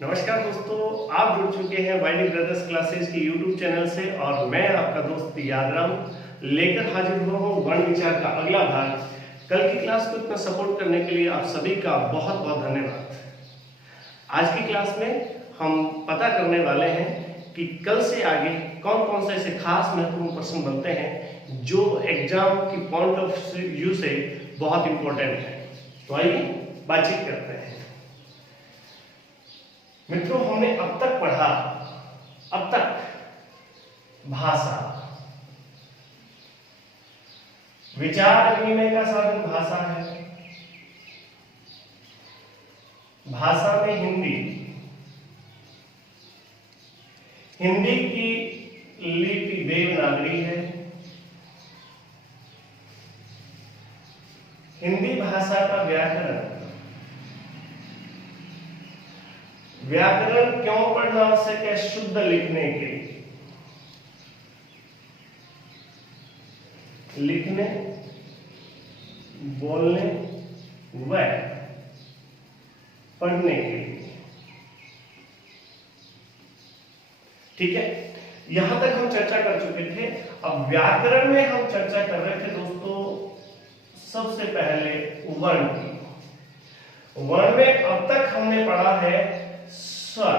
नमस्कार दोस्तों, आप जुड़ चुके हैं वैदिक ब्रदर्स क्लासेस की यूट्यूब चैनल से और मैं आपका दोस्त यादराम लेकर हाजिर हुआ हूँ वर्ण विचार का अगला भाग। कल की क्लास को इतना सपोर्ट करने के लिए आप सभी का बहुत बहुत धन्यवाद। आज की क्लास में हम पता करने वाले हैं कि कल से आगे कौन कौन से ऐसे खास महत्वपूर्ण प्रश्न बनते हैं जो एग्जाम की पॉइंट ऑफ व्यू से बहुत इंपॉर्टेंट है। तो आइए बातचीत करते हैं। मित्रों, हमने अब तक भाषा, विचार विनिमय का साधन भाषा है। भाषा में हिंदी की लिपि देवनागरी है। हिंदी भाषा का व्याकरण क्यों पढ़ना आवश्यक है? शुद्ध लिखने के लिए, लिखने, बोलने व पढ़ने के लिए। ठीक है, यहां तक हम चर्चा कर चुके थे। अब व्याकरण में हम चर्चा कर रहे थे दोस्तों सबसे पहले वर्ण की। वर्ण में अब तक हमने पढ़ा है स्वर,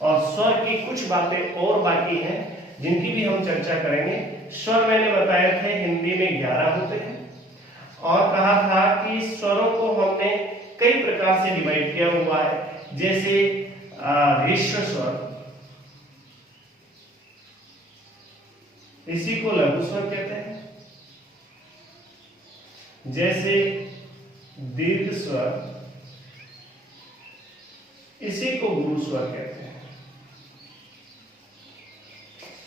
और स्वर की कुछ बातें और बाकी हैं जिनकी भी हम चर्चा करेंगे। स्वर मैंने बताए थे हिंदी में 11 होते हैं और कहा था कि स्वरों को हमने कई प्रकार से डिवाइड किया हुआ है, जैसे ऋश्व स्वर, इसी को लघु स्वर कहते हैं, जैसे दीर्घ स्वर, इसी को गुरु स्वर कहते हैं।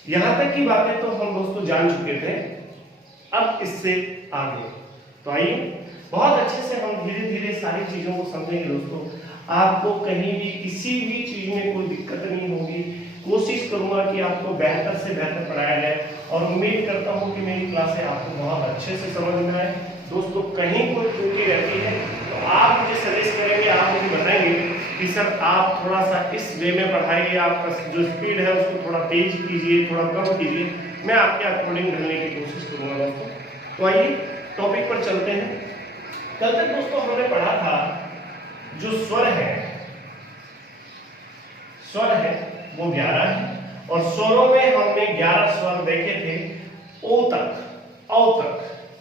यहां तक की बातें तो हम दोस्तों जान चुके थे। अब इससे आगे तो आइए बहुत अच्छे से हम धीरे धीरे सारी चीजों को समझेंगे दोस्तों। आपको कहीं भी किसी भी चीज में कोई दिक्कत नहीं होगी। कोशिश करूंगा कि आपको बेहतर से बेहतर पढ़ाया जाए और उम्मीद करता हूं कि मेरी क्लासें आपको बहुत अच्छे से समझ में आए। दोस्तों, कहीं कोई त्रुटि रहती है तो आप मुझे सजेस्ट करेंगे, आप मुझे बताएंगे कि सर आप थोड़ा सा इस वे में पढ़ाइए, आपका जो स्पीड है उसको थोड़ा तेज कीजिए, थोड़ा कम कीजिए। मैं आपके अकॉर्डिंग ढलने की कोशिश करूंगा दोस्तों। तो आइए टॉपिक पर चलते हैं। कल तक दोस्तों हमने पढ़ा था जो स्वर है वो 11 है और स्वरों में हमने 11 स्वर देखे थे ओ तक, औ तक।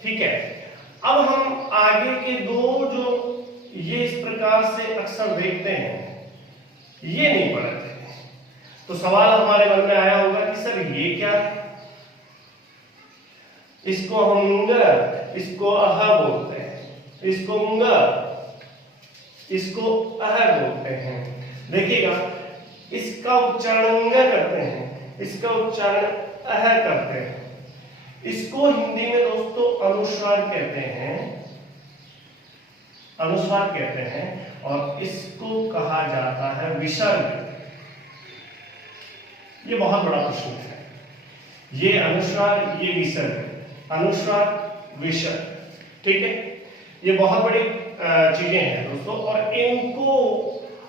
ठीक है, अब हम आगे के दो जो ये इस प्रकार से अक्सर देखते हैं, ये नहीं पढ़े थे। तो सवाल हमारे मन में आया होगा कि सर ये क्या है? इसको हम ंग, इसको अह बोलते हैं, इसको ंग, इसको अह बोलते हैं। देखिएगा, इसका उच्चारण ंग करते हैं, इसका उच्चारण अह करते हैं। इसको हिंदी में दोस्तों अनुस्वार कहते हैं, अनुस्वार कहते हैं, और इसको कहा जाता है विसर्ग। ये बहुत बड़ा प्रश्न है, ये अनुस्वार, ये विसर्ग, अनुस्वार विसर्ग। ठीक है, ये बहुत बड़ी चीजें हैं दोस्तों, और इनको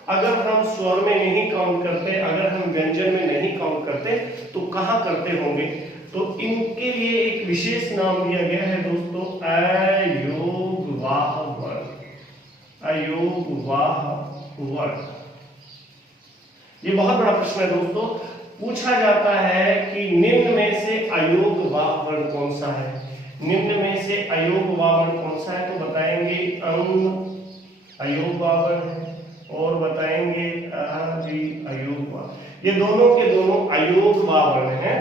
अगर हम स्वर में नहीं काउंट करते, अगर हम व्यंजन में नहीं काउंट करते तो कहां करते होंगे? तो इनके लिए एक विशेष नाम दिया गया है दोस्तों, अयोगवाह वर्ण, अयोगवाह वर्ण। ये बहुत बड़ा प्रश्न है दोस्तों। पूछा जाता है कि निम्न में से अयोगवाह वर्ण कौन सा है? निम्न में से अयोगवाह वर्ण कौन सा है? तो बताएंगे अंग अयोगवाह वर्ण है, और बताएंगे अयोगवाह। ये दोनों के दोनों अयोगवाह वर्ण हैं।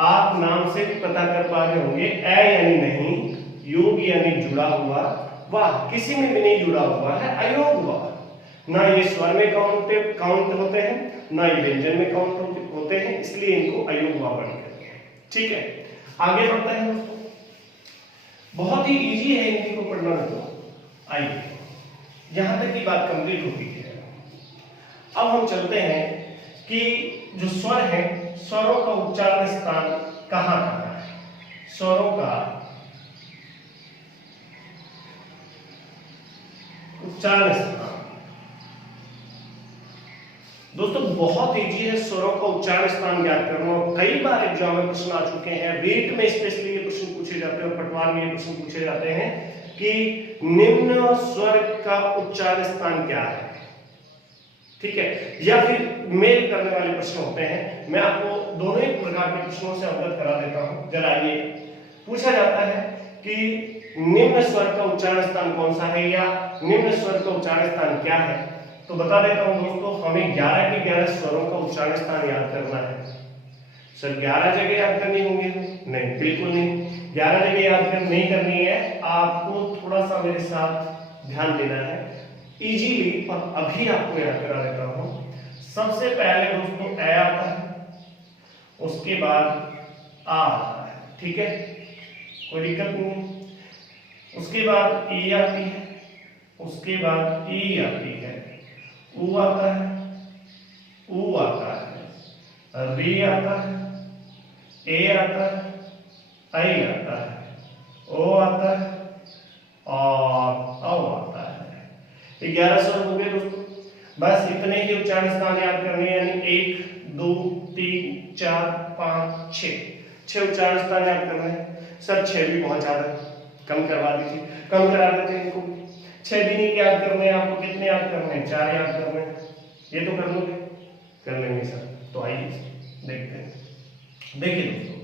आप नाम से भी पता कर पा रहे होंगे, ए यानी नहीं, योग यानी जुड़ा हुआ, वाह किसी में भी नहीं जुड़ा हुआ है, अयोगवाह। ना ये स्वर में काउंट होते हैं, ना ये व्यंजन में काउंट होते हैं, इसलिए इनको अयोगवाह वर्ण कहते हैं। ठीक है, आगे बढ़ते हैं दोस्तों। बहुत ही इजी है इनकी को पढ़ना। तो आइए, यहां तक की बात कंप्लीट हो गई है। अब हम चलते हैं कि जो स्वर है, स्वरों का उच्चारण स्थान कहां कहां है? स्वरों का उच्चारण स्थान दोस्तों बहुत इजी है स्वरों का उच्चारण स्थान ज्ञात करना, और कई बार एग्जाम में प्रश्न आ चुके हैं, रीट में स्पेशली ये प्रश्न पूछे जाते हैं और पटवार में ये प्रश्न पूछे जाते हैं कि निम्न स्वर का उच्चारण स्थान क्या है, ठीक है, या फिर मेल करने वाले प्रश्न होते हैं। मैं आपको दोनों ही प्रकार के प्रश्नों से अवगत करा देता हूं। जरा ये पूछा जाता है कि निम्न स्वर का उच्चारण स्थान कौन सा है या निम्न स्वर का उच्चारण स्थान क्या है, तो बता देता हूं दोस्तों, हमें 11 के 11 स्वरों का उच्चारण स्थान याद करना है। सर 11 जगह याद करनी होंगी? नहीं, बिल्कुल नहीं, 11 जगह याद नहीं करनी है। आपको थोड़ा सा मेरे साथ ध्यान देना है इजीली, पर अभी आपको याद करा देता हूं। सबसे पहले दोस्तों ए आता है, उसके बाद आ आता है, ठीक है, कोई दिक्कत नहीं। उसके बाद ई आती है, उसके बाद ई आती है, ऊ आता है, ऊ आता है, री आता है, ए आता है, आई आता है, ओ आता है और औ आता है। 11 स्वर हो गए दोस्तों। बस इतने ही उच्चारण स्थान याद करने, यानी 1 2 3 4 5 6 उच्चारण स्थान याद करने हैं। सर 6 भी बहुत ज्यादा, कम करवा दीजिए, कम करा देते हैं इनको। 6 भी नहीं याद करने, आपको कितने याद करने हैं? 4 याद करने हैं। ये तो कर लोगे? कर लेंगे सर। तो आइए देखते हैं। देखिए दोस्तों,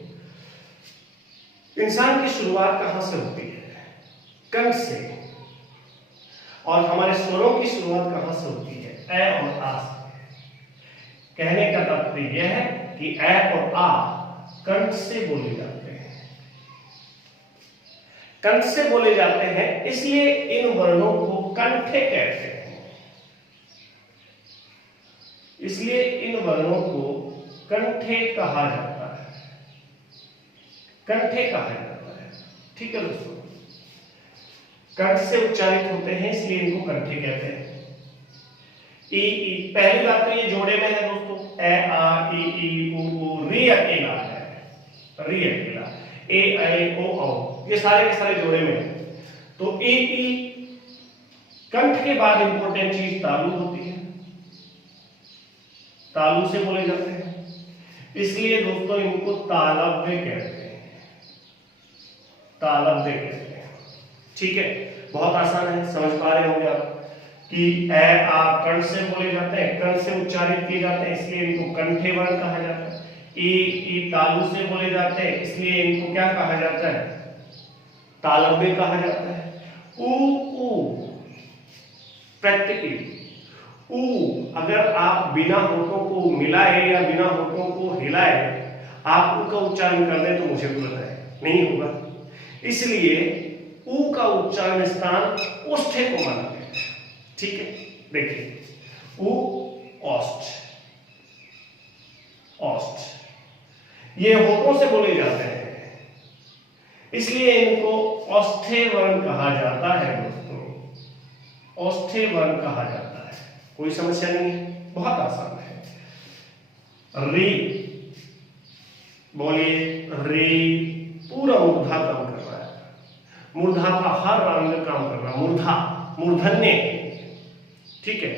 इंसान की शुरुआत कहां से होती है? कंठ से। और हमारे स्वरों की शुरुआत कहां से होती है? ए और आ से। कहने का तात्पर्य यह है कि ए और आ कंठ से बोले जाते हैं, कंठ से बोले जाते हैं, इसलिए इन वर्णों को कंठे कहते हैं, इसलिए इन वर्णों को कंठे कहा जाता है, कंठे कहा जाता है, ठीक है दोस्तों। कंठ से उच्चारित होते हैं, इसलिए इनको कंठे कहते हैं। ई ई, पहली बात तो ये जोड़े में है दोस्तों, ए आ ई ऊ री अकेला है, री अकेला, ए ऐ ओ औ, ये सारे के सारे जोड़े में है। तो ए ई कंठ के बाद इंपॉर्टेंट चीज तालु होती है, तालु से बोले जाते हैं, इसलिए दोस्तों इनको तालव्य कहते हैं, तालव्य कहते हैं, ठीक है। बहुत आसान है, समझ पा रहे होंगे आप कि ए आ कंठ से बोले जाते हैं, कंठ से उच्चारित किए जाते हैं, इसलिए इनको कंठे वर्ण कहा जाता है। ई तालु से बोले जाते हैं, इसलिए इनको क्या कहा जाता है? तालव्य कहा जाता है। ऊ प्रैक्टिकली ऊ, अगर आप बिना होठों को मिलाए या बिना होठों को हिलाए आप ऊ का उच्चारण कर दें तो मुझे भी बताएं, नहीं होगा। इसलिए ऊ का उच्चारण स्थान ओष्ठे को मानते हैं, ठीक है। देखिए ऊ ओष्ठ, ओष्ठ, ये होठों से बोले जाते हैं, इसलिए इनको ओष्ठे वर्ण कहा जाता है दोस्तों, ओष्ठे वर्ण कहा जाता है। कोई समस्या नहीं है, बहुत आसान है। री बोलिए, री पूरा मूर्धा काम कर रहा है, मूर्धा का हर अंग काम कर रहा है, मूर्धा, मूर्धन्य, ठीक है।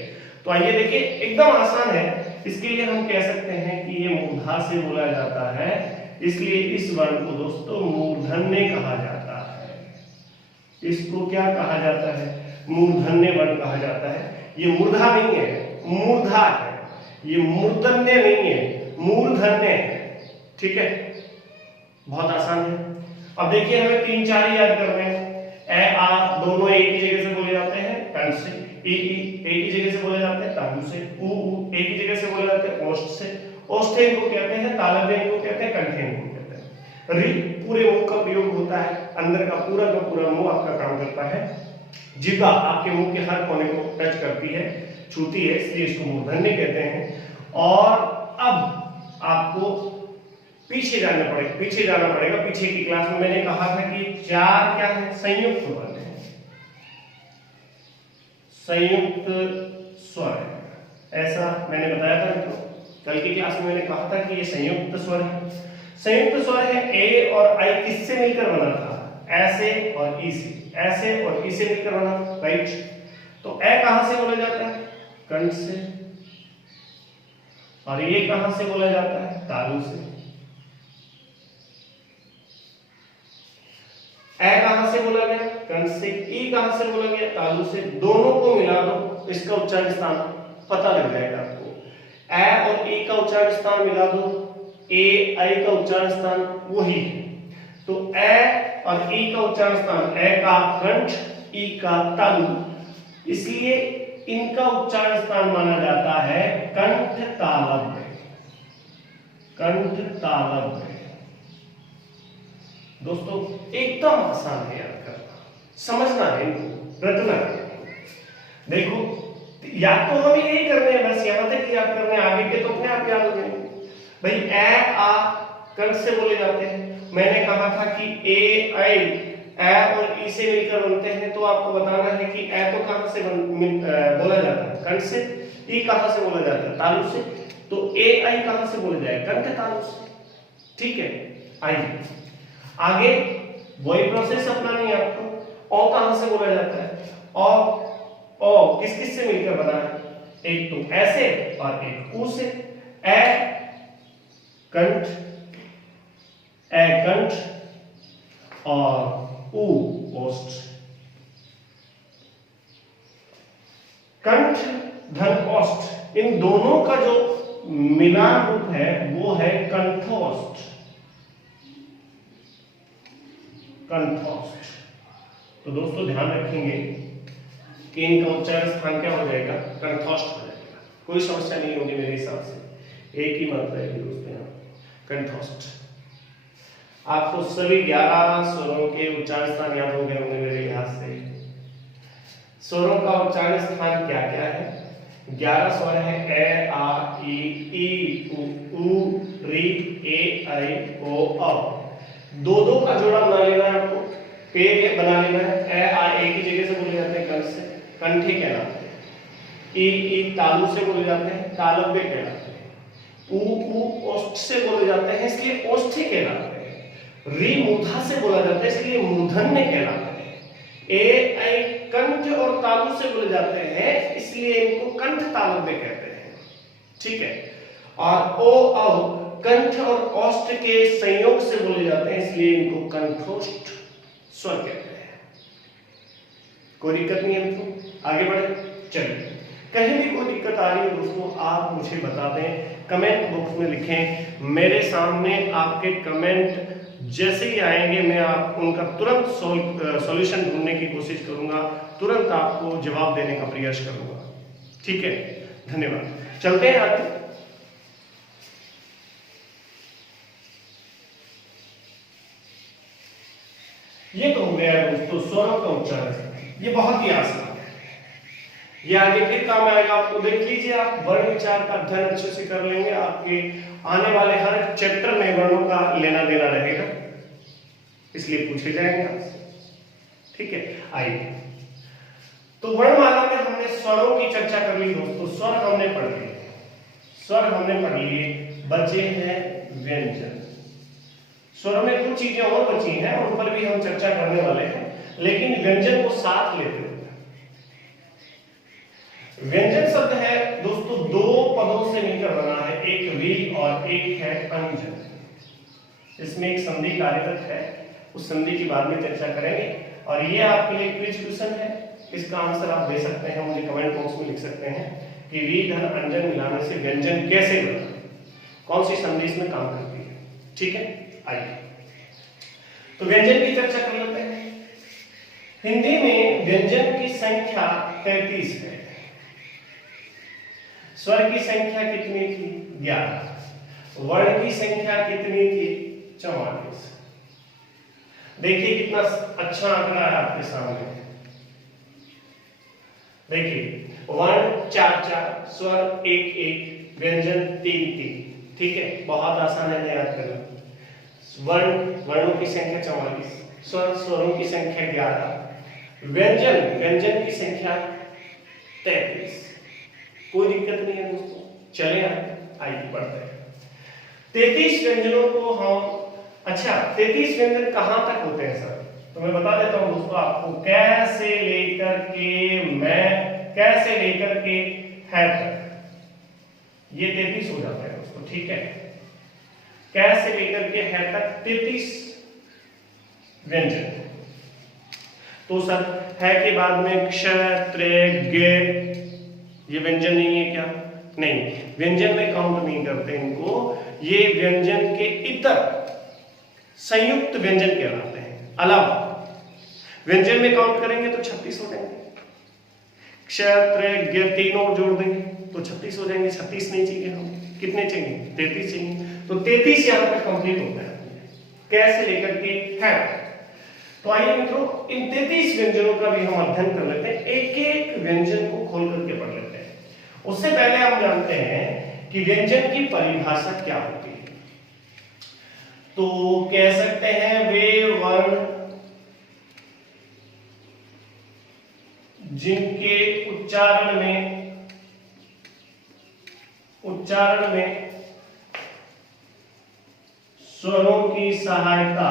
तो आइए देखिए, एकदम आसान है। इसके लिए हम कह सकते हैं कि ये मूर्धा से बोला जाता है, इसलिए इस वर्ण को दोस्तों मूर्धन्य कहा जाता है। इसको क्या कहा जाता है? मूर्धन्य वर्ण कहा जाता है। ये मूर्धा नहीं है, मूर्धा है, ये मूर्धन्य नहीं है, मूर्धन्य है, ठीक है। बहुत आसान है। अब देखिए हमें 3-4 याद करने हैं। ए आ दोनों एक ही जगह से बोले जाते हैं, कंठ से। ई एक ही जगह से बोले जाते हैं, तालु से। ऊ एक ही जगह से बोले जाते हैं, ओष्ठ से। ओष्ठे इनको कहते हैं, तालव्य इनको कहते हैं, कंठे इनको कहते हैं। री पूरे मुंह का प्रयोग होता है, अंदर का पूरा मुंह आपका काम करता है। जिह्वा आपके मुंह के हर कोने को टच करती है, छूती है, इसलिए इसको मूर्धन्य कहते हैं। और अब आपको पीछे जाना पड़ेगा। पीछे की क्लास में मैंने कहा था कि 4 क्या है? संयुक्त वर्ण है, संयुक्त स्वर है, ऐसा मैंने बताया था मित्रों। कल की क्लास में मैंने कहा था कि ये संयुक्त स्वर है। संयुक्त स्वर है। ए और आई किससे मिलकर बना था? ऐसे और ई से, ऐसे और ई से मिलकर बना, राइट। तो ए कहां से बोला जाता है? कंठ से। और ये कहां से बोला जाता है? तालु से। ए कहां से बोला गया? कंठ से। ई कहां से बोला गया? तालु से। दोनों को मिला दो, इसका उच्चारण स्थान पता लग जाएगा आपको। ए और ई का उच्चारण स्थान मिला दो, ए आई का उच्चारण स्थान वही है। तो ए और ई का उच्चारण स्थान, ए का कंठ, ई का तालु, इसलिए इनका उच्चारण स्थान माना जाता है कंठ तालव्य। कंठ तालव्य दोस्तों एकदम आसान है याद करना, समझना है इनको, रटना है। देखो याद तो हमें यही करने हैं, बस यहां तक याद करने हैं, आगे के तो अपने आप याद हो जाएंगे। भाई ए आ कंठ से बोले जाते हैं। मैंने कहा था कि ए आई, ए और ई से मिलकर बनते हैं, तो आपको बताना है कि ए तो कहां से बोला जाता है? कंठ से। ई कहां से बोला जाता है? तालु से। तो ए आई कहां से बोला जाएगा? कंठ तालु से। ठीक है, आइए आगे वही प्रोसेस अपनानी है आपको। ओ कहां से बोला जाता है? ओ किस किस से मिलकर बना है? एक तो ऐसे और एक ऊ से। ए कंठ, ए कंठ और ऊ ओष्ठ। कंठ धन ओष्ठ, इन दोनों का जो मिलान रूप है वो है कंठोष्ठ। कंठोष्ठ। तो दोस्तों ध्यान रखेंगे कि इनका उच्चारण स्थान क्या हो जाएगा? कंठोष्ठ हो जाएगा। कोई समस्या नहीं होगी मेरे हिसाब से, एक ही मात्रा है दोस्तों यहाँ, कंठोष्ठ। आपको सभी 11 स्वरों के उच्चारण स्थान याद हो गए होंगे मेरे लिहाज से। स्वरों का उच्चारण स्थान क्या क्या है? 11 स्वर है। ए आ ई उ री ए आई ओ अ। दो का जोड़ा बना लेना है आपको, पेड़ बना लेना है। ए आ एक ही जगह से बोले जाते हैं, कंठ से, कंठे कहलाते हैं। ई तालु से बोले जाते हैं, तालव्य कहलाते हैं। ऊ ओष्ठ से बोले जाते हैं, इसलिए ओष्ठे कहलाते हैं। री मूर्धा से बोला जाता है, इसलिए मूर्धन्य कहलाते हैं। ए आई कंठ और तालु से बोले जाते हैं, इसलिए इनको कंठ तालव्य कहते हैं। ठीक है, और ओ औ कंठ और ओष्ठ के संयोग से बोले जाते हैं, इसलिए इनको कंठोष्ठ स्वर कहते हैं। कोई दिक्कत नहीं है तो आगे बढ़े। चलिए, कहीं भी कोई दिक्कत आ रही है दोस्तों आप मुझे बता दें, कमेंट बॉक्स में लिखें। मेरे सामने आपके कमेंट जैसे ही आएंगे मैं आप उनका तुरंत सॉल्यूशन ढूंढने की कोशिश करूंगा, तुरंत आपको जवाब देने का प्रयास करूंगा। ठीक है, धन्यवाद। चलते हैं आगे। ये तो हो गया दोस्तों स्वरों का उच्चारण, ये बहुत ही आसान है, ये आगे फिर काम आएगा आपको। देख लीजिए, आप वर्ण विचार का अध्ययन अच्छे से कर लेंगे, आपके आने वाले हर चैप्टर में वर्णों का लेना देना रहेगा, इसलिए पूछे जाएंगे आपसे। ठीक है, आइए। तो वर्णमाला में हमने स्वरों की चर्चा कर ली दोस्तों, स्वर हमने पढ़ लिए, स्वर हमने पढ़ लिए, बचे हैं व्यंजन। स्वर में कुछ चीजें और बची हैं, उन पर भी हम चर्चा करने वाले हैं, लेकिन व्यंजन को साथ लेते हुए। व्यंजन शब्द है दोस्तों दो पदों से मिलकर बना है, एक वी और एक है अंजन। इसमें एक संधि कार्यरत है, उस संधि की बाद में चर्चा करेंगे। और ये आपके लिए क्विज क्वेश्चन है, इसका आंसर आप दे सकते हैं, मुझे कमेंट बॉक्स में लिख सकते हैं कि वी धन अंजन मिलाने से व्यंजन कैसे बनता है, कौन सी संधि इसमें काम करती है। ठीक है, आइए तो व्यंजन की चर्चा कर लेते हैं। हिंदी में व्यंजन की संख्या 33 है। स्वर की संख्या कितनी थी? 11। वर्ण की संख्या कितनी थी? 44। देखिए कितना अच्छा आंकड़ा है आपके सामने। देखिए, वर्ण 4-4, स्वर 1-1, व्यंजन 3-3। ठीक है, बहुत आसान है याद करना। वर्णों की संख्या 44, स्वरों की संख्या 11, व्यंजन की संख्या 33। कोई दिक्कत नहीं है दोस्तों, चले आइए बढ़ते हैं। 33 व्यंजनों को हम 33 व्यंजन कहां तक होते हैं सर? तो मैं बता देता हूं दोस्तों आपको, कैसे लेकर के मैं, कैसे लेकर के है तक, ये 33 हो जाता है दोस्तों, ठीक है। कै से लेकर के है तक 33 व्यंजन। तो सर है के बाद में क्ष त्रे गे, ये व्यंजन नहीं है क्या? नहीं, व्यंजन में काउंट नहीं करते इनको, ये व्यंजन के इतर संयुक्त व्यंजन कहलाते हैं। अलावा व्यंजन में काउंट करेंगे तो 36 हो जाएंगे। क्ष त्रे गे तीन और जोड़ देंगे तो 36 हो जाएंगे। 36 नहीं चाहिए हमें, कितने चाहिए? 33 चाहिए। तो 33 यहां पर कंप्लीट होता है कैसे लेकर के है। तो आइए मित्रों, इन 33 व्यंजनों का भी हम अध्ययन कर लेते हैं, एक एक व्यंजन को खोल करके पढ़ लेते हैं। उससे पहले हम जानते हैं कि व्यंजन की परिभाषा क्या होती है। तो कह सकते हैं वे वर्ण जिनके उच्चारण में स्वरों की सहायता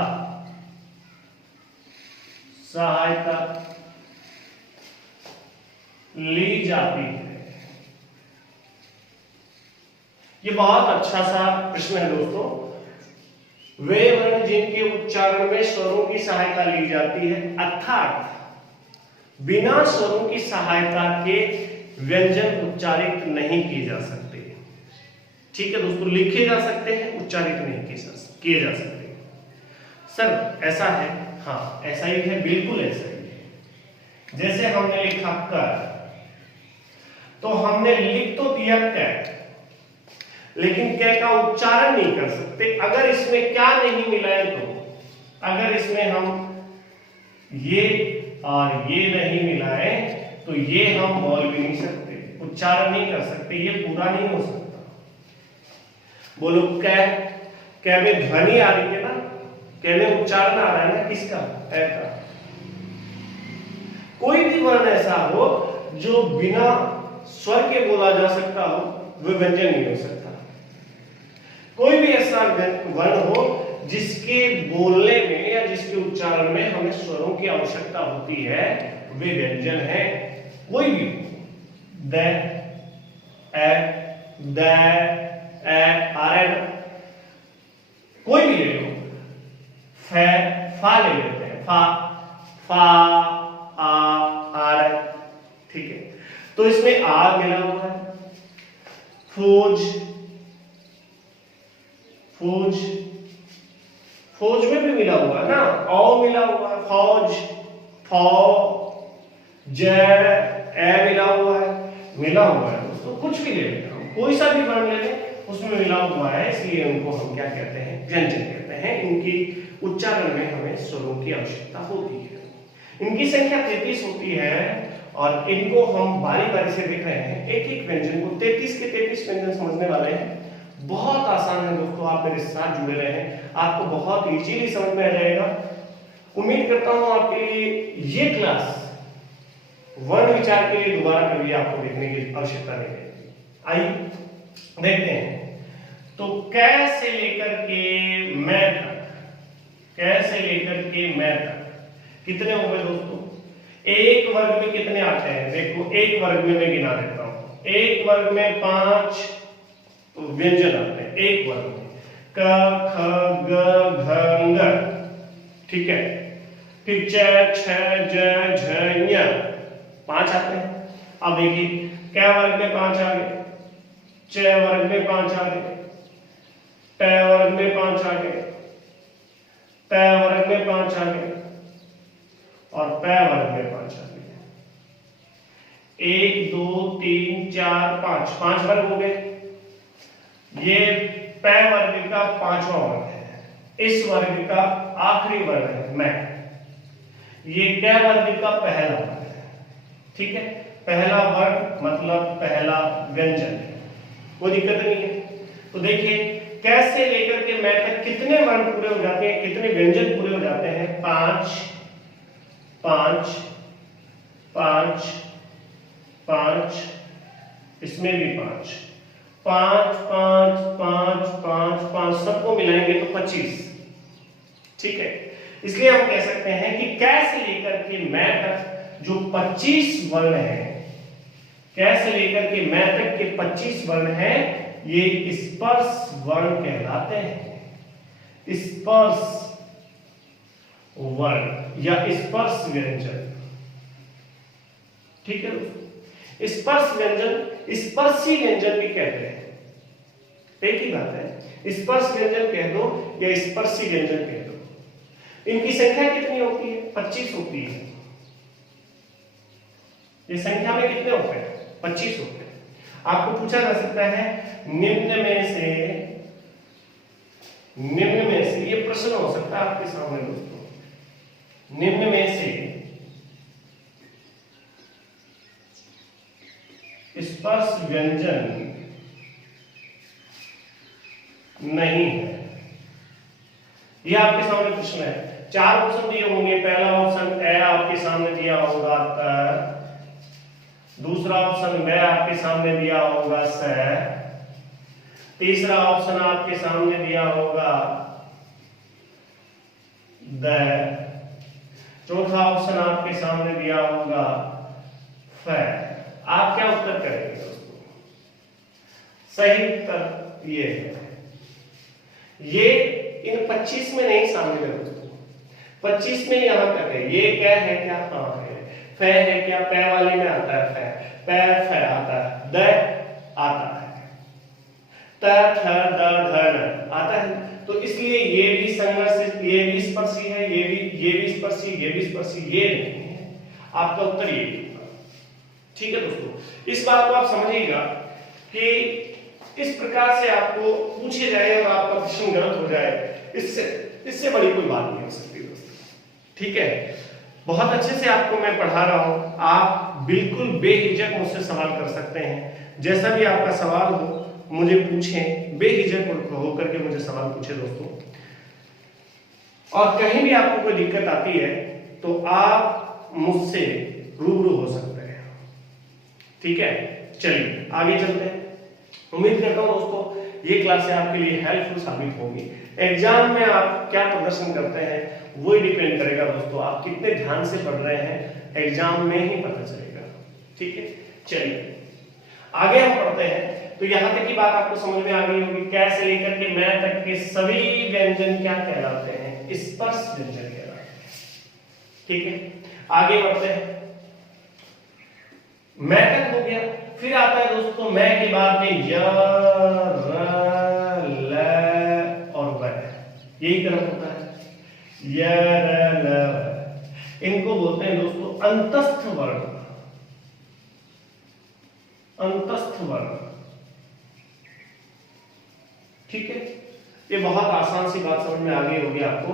ली जाती है। ये बहुत अच्छा सा प्रश्न है दोस्तों। वे वर्ण जिनके उच्चारण में स्वरों की सहायता ली जाती है, अर्थात बिना स्वरों की सहायता के व्यंजन उच्चारित नहीं किए जा सकते। ठीक है दोस्तों, लिखे जा सकते हैं, उच्चारित नहीं किए जा सकते। सर ऐसा है? हाँ ऐसा ही है, बिल्कुल ऐसा ही है। जैसे हमने लिखा कर, तो हमने लिख तो दिया कै, लेकिन कै का उच्चारण नहीं कर सकते। अगर इसमें क्या नहीं मिलाए तो, अगर इसमें हम ये और ये नहीं मिलाए तो ये हम बोल भी नहीं सकते, उच्चारण नहीं कर सकते, ये पूरा नहीं हो सकता। बोलो कै, कै में ध्वनि आ रही है ना, कै में उच्चारण आ रहा है ना, किसका? ऐ का। कोई भी वर्ण ऐसा हो जो बिना स्वर के बोला जा सकता हो, वह व्यंजन नहीं हो सकता। कोई भी ऐसा वर्ण हो जिसके बोलने में या जिसके उच्चारण में हमें स्वरों की आवश्यकता होती है, वे व्यंजन है। कोई भी द, ए, द, ए आ रहा है ना, कोई भी ले लो, फे, फा ले लेते हैं, फा, फा, आ रहा है, ठीक है। तो इसमें आ मिला हुआ है, फौज, फौज, फौज में भी मिला हुआ है ना, औ मिला हुआ है, फौज, फौ, ज, ए मिला हुआ है दोस्तों। कुछ भी ले लेते हैं, कोई सा भी वर्ण ले लें, उसमें मिला हुआ है, इसलिए उनको हम क्या कहते हैं? व्यंजन कहते हैं। इनकी उच्चारण में हमें स्वरों की आवश्यकता होती है। इनकी संख्या 33 होती है और इनको हम बारी बारी से देख रहे हैं, एक एक व्यंजन को। 33 के 33 व्यंजन समझने वाले हैं, बहुत आसान है दोस्तों। आप मेरे साथ जुड़े रहें, आपको बहुत इजीली समझ में आ जाएगा। उम्मीद करता हूं आपके लिए ये क्लास वर्ण विचार के लिए दोबारा कभी आपको देखने की आवश्यकता नहीं है। आइए देखते हैं। तो कैसे लेकर के मैं तक, कैसे लेकर के मैं तक कितने हो गए दोस्तों? एक वर्ग में कितने आते हैं? देखो एक वर्ग में मैं गिना देता हूं। एक वर्ग में 5 व्यंजन आते हैं, एक वर्ग में क, ख, ग, घ, ङ, ठीक है। फिर च, छ, ज, झ, ञ, 5 आते हैं। अब देखिए क वर्ग में 5 आ गए, च वर्ग में 5 आ गए, ट वर्ग में 5 आ गए, त वर्ग में 5 आ गए और प वर्ग में 5 आ गए। 1 2 3 4 5, 5 वर्ग हो गए। ये प वर्ग का 5वां वर्ग है, इस वर्ग का आखिरी वर्ग है मैं। ये क वर्ग का पहला वर्ग है, ठीक है। पहला वर्ग मतलब पहला व्यंजन, कोई दिक्कत नहीं है। तो देखिए कैसे लेकर के मैं तक कितने वर्ण पूरे हो जाते हैं, कितने व्यंजन पूरे हो जाते हैं? 5 5 5 5, इसमें भी 5 5 5 5 5 5, सबको मिलाएंगे तो 25, ठीक है। इसलिए हम कह सकते हैं कि कैसे लेकर के मैं तक जो 25 वर्ण हैं, कैसे लेकर के मैं तक के 25 वर्ण हैं, ये स्पर्श वर्ण कहलाते हैं। स्पर्श वर्ण या स्पर्श व्यंजन। ठीक है दोस्तों, स्पर्श व्यंजन स्पर्शी व्यंजन भी कहते हैं, एक ही बात है। स्पर्श व्यंजन कह दो या स्पर्शी व्यंजन कह दो। इनकी संख्या कितनी होती है? 25 होती है। ये संख्या में कितने होते हैं? 25 होते हैं। आपको पूछा जा सकता है निम्न में से ये प्रश्न हो सकता है आपके सामने दोस्तों, निम्न में से स्पर्श व्यंजन नहीं है। यह आपके सामने प्रश्न है। 4 ऑप्शन दिए होंगे। पहला ऑप्शन ए आपके सामने दिया होगा त, दूसरा ऑप्शन बे आपके सामने दिया होगा स, तीसरा ऑप्शन आपके सामने दिया होगा द, चौथा ऑप्शन आपके सामने दिया होगा फ। आप क्या उत्तर करेंगे दोस्तों? सही उत्तर ये है। ये इन 25 में नहीं शामिल है दोस्तों। 25 में यहां तक है। ये क्या है? क्या हाँ है। फ है क्या? पै वाले में आता है फ, पै फ आता है, द आता है, त थ द ध न आता है। तो इसलिए ये भी संघर्ष, ये भी स्पर्शी है, ये भी स्पर्शी, ये भी स्पर्शी, ये नहीं है। आपका उत्तर ये होगा। ठीक है दोस्तों, इस बात को आप समझिएगा कि इस प्रकार से आपको पूछे जाए और आपका प्रश्न गलत हो जाए, इससे बड़ी कोई बात नहीं हो सकती दोस्तों। ठीक है, बहुत अच्छे से आपको मैं पढ़ा रहा हूं। आप बिल्कुल बेहिचक मुझसे सवाल कर सकते हैं। जैसा भी आपका सवाल हो मुझे पूछें, बेहिचक होकर के मुझे सवाल पूछे दोस्तों। और कहीं भी आपको कोई दिक्कत आती है तो आप मुझसे रूबरू हो सकते हैं। ठीक है, चलिए आगे चलते हैं। उम्मीद करता हूं दोस्तों ये क्लास आपके लिए हेल्पफुल साबित होगी। एग्जाम में आप क्या प्रदर्शन करते हैं वो ही डिपेंड करेगा दोस्तों। आप कितने ध्यान से पढ़ रहे हैं एग्जाम में ही पता चलेगा। ठीक है, चलिए आगे हम पढ़ते हैं। तो यहां तक की बात आपको समझ में आ गई होगी। कै से लेकर के मैं तक के सभी व्यंजन क्या कहलाते हैं? स्पर्श व्यंजन कहलाते हैं। ठीक है, आगे बढ़ते हैं। मैं तक हो गया। फिर आता है दोस्तों मैं के बाद में य, र, ल और व। यही क्रम होता है। य, र, ल, व। इनको बोलते हैं दोस्तों अंतस्थ वर्ण। अंतस्थ वर्ण। ठीक है, ये बहुत आसान सी बात समझ में आ गई होगी आपको।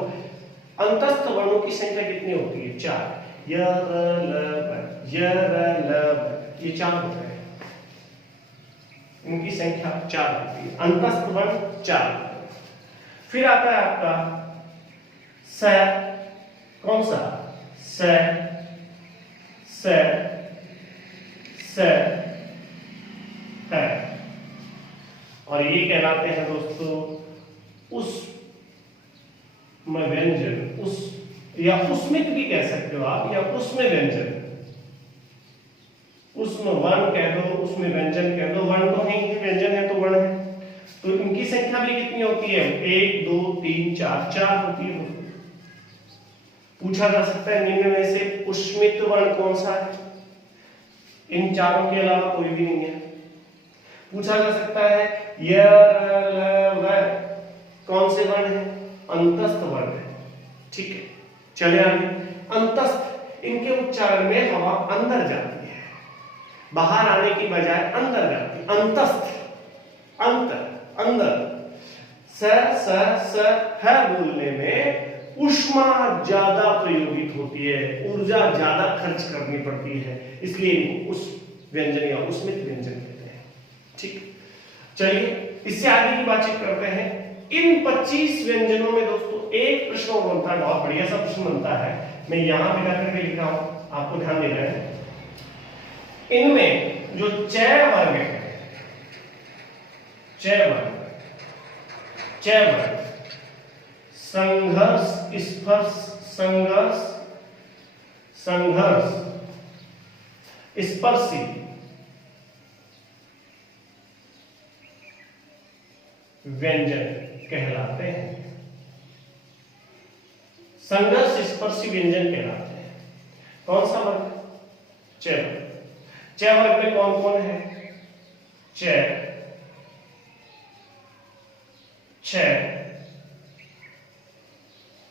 अंतस्थ वर्णों की संख्या कितनी होती है? 4। य, र, ल, व, य, र, ल, व, ये 4 होते हैं। इनकी संख्या 4 होती है। अंतस्थ वर्ण 4। फिर आता है आपका स। कौन सा? स, स, स है। और ये कहलाते हैं दोस्तों उस व्यंजन, उस या उसमित भी कह सकते हो आप, या उसमें व्यंजन। उसमें वर्ण कह दो, उसमें व्यंजन कह दो। वर्ण तो नहीं है, व्यंजन है तो वर्ण है। तो इनकी संख्या भी कितनी होती है? 1 2 3 4 4 होती है। पूछा जा सकता है निम्न में से उष्मित वर्ण कौन सा है? इन चारों के अलावा कोई भी नहीं है। पूछा जा सकता है य, र, ल, व कौन से वर्ण है? अंतस्थ वर्ण है। ठीक है, चले आगे। अंतस्थ, इनके उच्चारण में हवा अंदर जाती है, बाहर आने की बजाय अंदर जाती है। अंतस्थ, अंतर, अंदर। स ह बोलने में ऊष्मा ज्यादा प्रयोगित होती है, ऊर्जा ज्यादा खर्च करनी पड़ती है, इसलिए इनको उस व्यंजन या उसमित व्यंजन कहते हैं। ठीक, चलिए इससे आगे की बातचीत करते हैं। इन 25 व्यंजनों में दोस्तों एक प्रश्न बनता है, बहुत बढ़िया सा प्रश्न बनता है। मैं यहां पे जाकर के लिख रहा हूं, आपको ध्यान देना है। इनमें जो चय वर्ग है, चय वर्ग, चय वर्ग संघर्ष, स्पर्श, संघर्ष, संघर्ष, स्पर्शी, व्यंजन कहलाते हैं, संघर्ष स्पर्शी व्यंजन कहलाते हैं। कौन सा वर्ग? च वर्ग। च वर्ग में कौन कौन है? च, छ,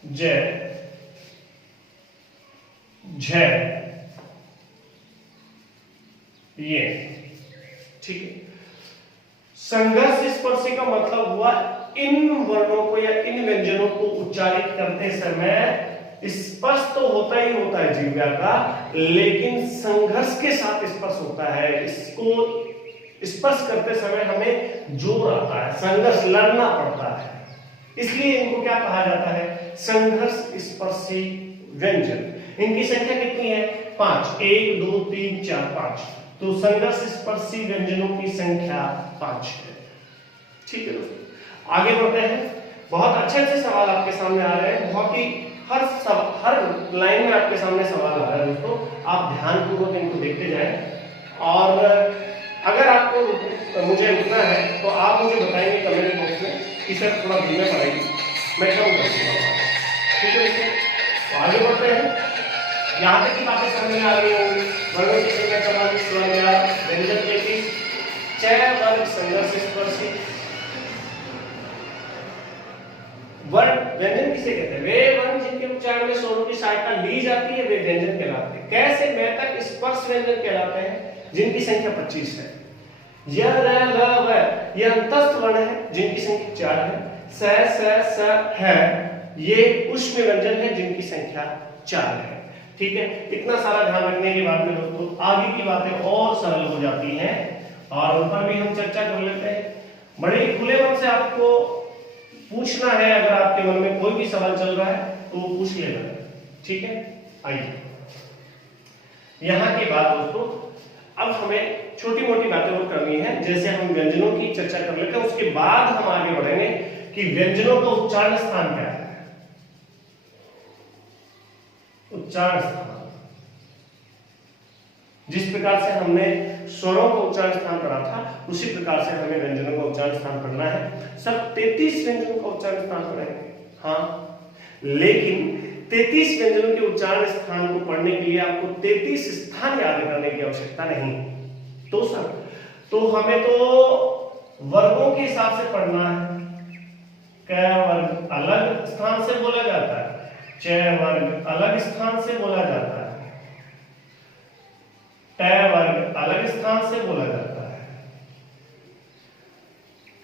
ज, झ, ये। ठीक है। संघर्ष स्पर्शी का मतलब हुआ इन वर्णों को या इन व्यंजनों को उच्चारित करते समय स्पर्श तो होता ही होता है जिह्वा का, लेकिन संघर्ष के साथ स्पर्श होता है। इसको स्पर्श करते समय हमें जोर आता है, संघर्ष लड़ना पड़ता है, इसलिए इनको क्या कहा जाता है? संघर्ष स्पर्शी व्यंजन। इनकी संख्या कितनी है? 5। 1 2 3 4 5। तो संघर्ष स्पर्शी व्यंजनों की संख्या 5 है। ठीक है दोस्तों, आगे बढ़ते हैं। बहुत अच्छे अच्छे सवाल आपके सामने आ रहे हैं, बहुत ही हर लाइन में आपके सामने सवाल आ रहा है दोस्तों। आप ध्यानपूर्वक इनको देखते जाएं, और अगर आपको मुझे रुकना है तो आप मुझे बताएंगे कमेंट बॉक्स में कि सर थोड़ा धीमे पड़ेगी, मैं कम कर दूंगा। ठीक है दोस्तों, तो आगे बढ़ते हैं। यहाँ तक की बातें समझ में आ रही होंगी। वर्गों की संख्या 44, व्यंजन 33, च वर्ग संघर्ष स्पर्शी। वर्ण व्यंजन किसे कहते हैं? वे वर्ण जिनके उच्चारण में स्वरों की सहायता ली जाती है वे व्यंजन कहलाते हैं। कैसे? मैं तक स्पर्श व्यंजन कहलाते हैं जिनकी संख्या 25 है। य र ल व ये अंतस्थ वर्ण है जिनकी संख्या 4 है। स स स है ये उष्म व्यंजन है जिनकी संख्या 4 है। ठीक है, इतना सारा ध्यान रखने के बाद में दोस्तों आगे की बातें और सरल हो जाती हैं, और उन पर भी हम चर्चा कर लेते हैं। बड़े खुले मन से आपको पूछना है, अगर आपके मन में कोई भी सवाल चल रहा है तो वो पूछ लेना। ठीक है, आइए यहां के बाद दोस्तों अब हमें छोटी मोटी बातें और करनी है। जैसे हम व्यंजनों की चर्चा कर लेते हैं, उसके बाद हम आगे बढ़ेंगे कि व्यंजनों का उच्चारण स्थान क्या है। उच्चारण स्थान, जिस प्रकार से हमने स्वरों का उच्चारण स्थान पढ़ा था उसी प्रकार से हमें व्यंजनों का उच्चारण स्थान पढ़ना है। सब 33 व्यंजनों का उच्चारण स्थान पढ़ेंगे, हाँ, लेकिन 33 व्यंजनों के उच्चारण स्थान को पढ़ने के लिए आपको 33 स्थान याद करने की आवश्यकता नहीं। तो सर, तो हमें तो वर्गों के हिसाब से पढ़ना है। क वर्ग अलग स्थान से बोला जाता है, च वर्ग अलग स्थान से बोला जाता है, ट वर्ग अलग स्थान से बोला जाता है,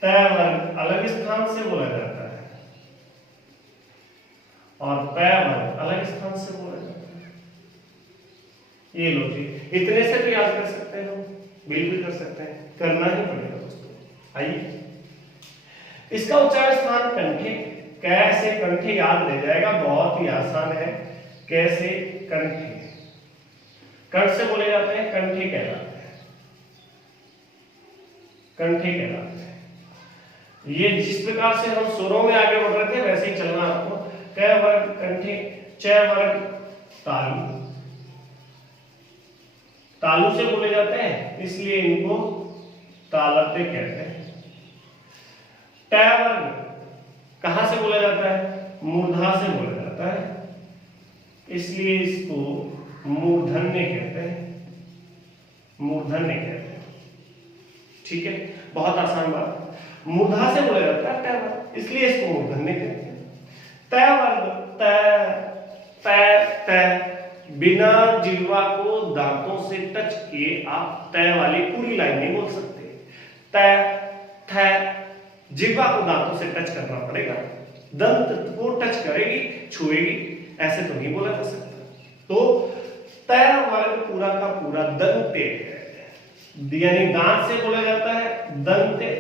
त वर्ग अलग स्थान से बोला जाता है, और प वर्ग अलग स्थान से बोला जाता है। ये लो जी, इतने से भी याद कर सकते हैं हम, बिल्कुल कर सकते हैं, करना ही पड़ेगा दोस्तों। आइए, इसका उच्चारण स्थान कंठे। कैसे कंठे याद रह जाएगा, बहुत ही आसान है। कैसे? कंठे, कंठ से बोले जाते हैं, कंठे कहलाते हैं, कंठे कहलाते हैं। ये जिस प्रकार से हम स्वरों में आगे बढ़ रहे थे वैसे ही चलना आपको। क वर्ग कंठे, च वर्ग तालु, तालु से बोले जाते हैं इसलिए इनको तालव्य कहते हैं। ट वर्ग कहां से बोला जाता है? मूर्धा से बोला जाता है, इसलिए इसको मूर्धन्य कहते हैं, मूर्धन्य कहते हैं। ठीक है, बहुत आसान बात। मूर्धा से बोला जाता है ट वर्ग, इसलिए इसको मूर्धन्य कहते हैं। त वर्ग त बिना जिह्वा को दांतों से टच किए आप त वाली पूरी लाइन नहीं बोल सकते। त थ जिह्वा को दांतों से टच करना पड़ेगा, दंत को टच करेगी, छुएगी, ऐसे तो नहीं बोला जा सकता। तो त वर्ग पूरा का पूरा दंते है, यानी दांत से बोला जाता है दंते,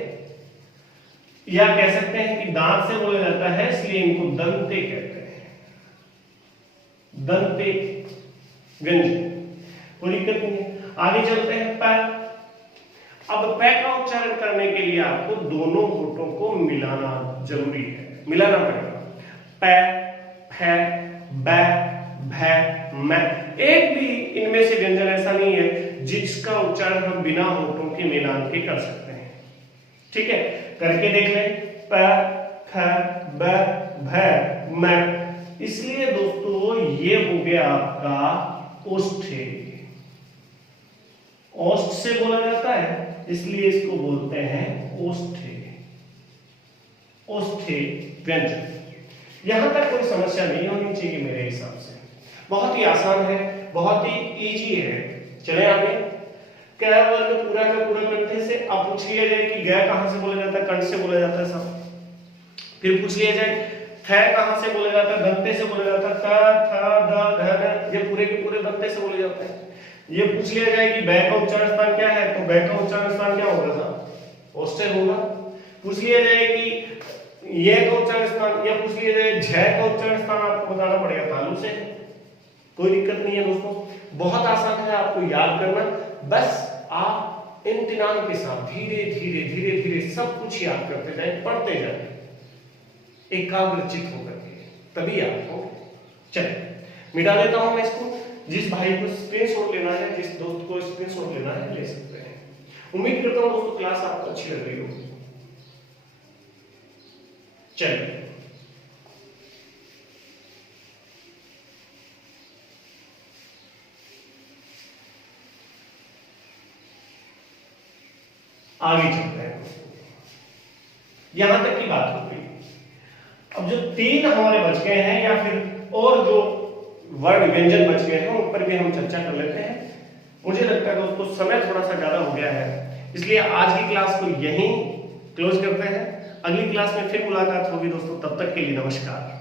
या कह सकते हैं कि दांत से बोला जाता है इसलिए इनको दंते कहते हैं, दंते व्यंजन। कोई दिक्कत नहीं है, आगे चलते हैं। प, अब प का उच्चारण करने के लिए आपको दोनों होठों को मिलाना जरूरी है, मिलाना पड़ेगा। प, फ, ब, भ, म। एक भी इनमें से व्यंजन ऐसा नहीं है जिसका उच्चारण हम बिना होठों के मिलान के कर सकते हैं। ठीक है, करके देख लें। प ख ब भ म। इसलिए दोस्तों ये हो गया आपका ओष्ठ्य। ओष्ठ से बोला जाता है इसलिए इसको बोलते हैं ओष्ठ्य, ओष्ठ्य व्यंजन। यहां तक कोई समस्या नहीं होनी चाहिए मेरे हिसाब से, बहुत ही आसान है, बहुत ही इजी है। चले आगे। क वर्ग पूरा का पूरा कंठे से। अब पूछ लिया जाए कि ग कहां से बोला जाता है, कंठ से बोला जाता है सब। फिर पूछ लिया जाए थ कहां से बोला जाता है, दंते से बोला जाता है, त थ द ध न, ये पूरे के पूरे दंते से बोले जाते हैं। ये पूछ लिया जाए कि बै का उच्चारण स्थान क्या है, तो बै का उच्चारण स्थान क्या होगा साहब, ओष्ठ्य होगा। पूछ लिया जाए कि ये का उच्चारण स्थान, या पूछ लिया जाए झ का उच्चारण स्थान, आपको बताना पड़ेगा तालु से। कोई दिक्कत नहीं है दोस्तों, बहुत आसान है आपको याद करना। बस आप इम्तिनान के साथ धीरे धीरे धीरे धीरे सब कुछ याद करते जाए, पढ़ते जाए, एकाग्रचित होकर के, तभी याद हो। चलिए मिटा देता हूं मैं इसको। जिस भाई को स्क्रीनशॉट लेना है, जिस दोस्त को स्क्रीनशॉट लेना है, ले सकते हैं। उम्मीद करता हूं दोस्तों क्लास आपको अच्छी लग रही होगी। चलिए आगे चलते हैं। यहां तक की बात हो गई। अब जो 3 हमारे बच गए हैं, या फिर और जो वर्ण व्यंजन बच गए हैं, उन पर भी हम चर्चा कर लेते हैं। मुझे लगता है दोस्तों समय थोड़ा सा ज्यादा हो गया है, इसलिए आज की क्लास को यहीं क्लोज करते हैं। अगली क्लास में फिर मुलाकात होगी दोस्तों, तब तक के लिए नमस्कार।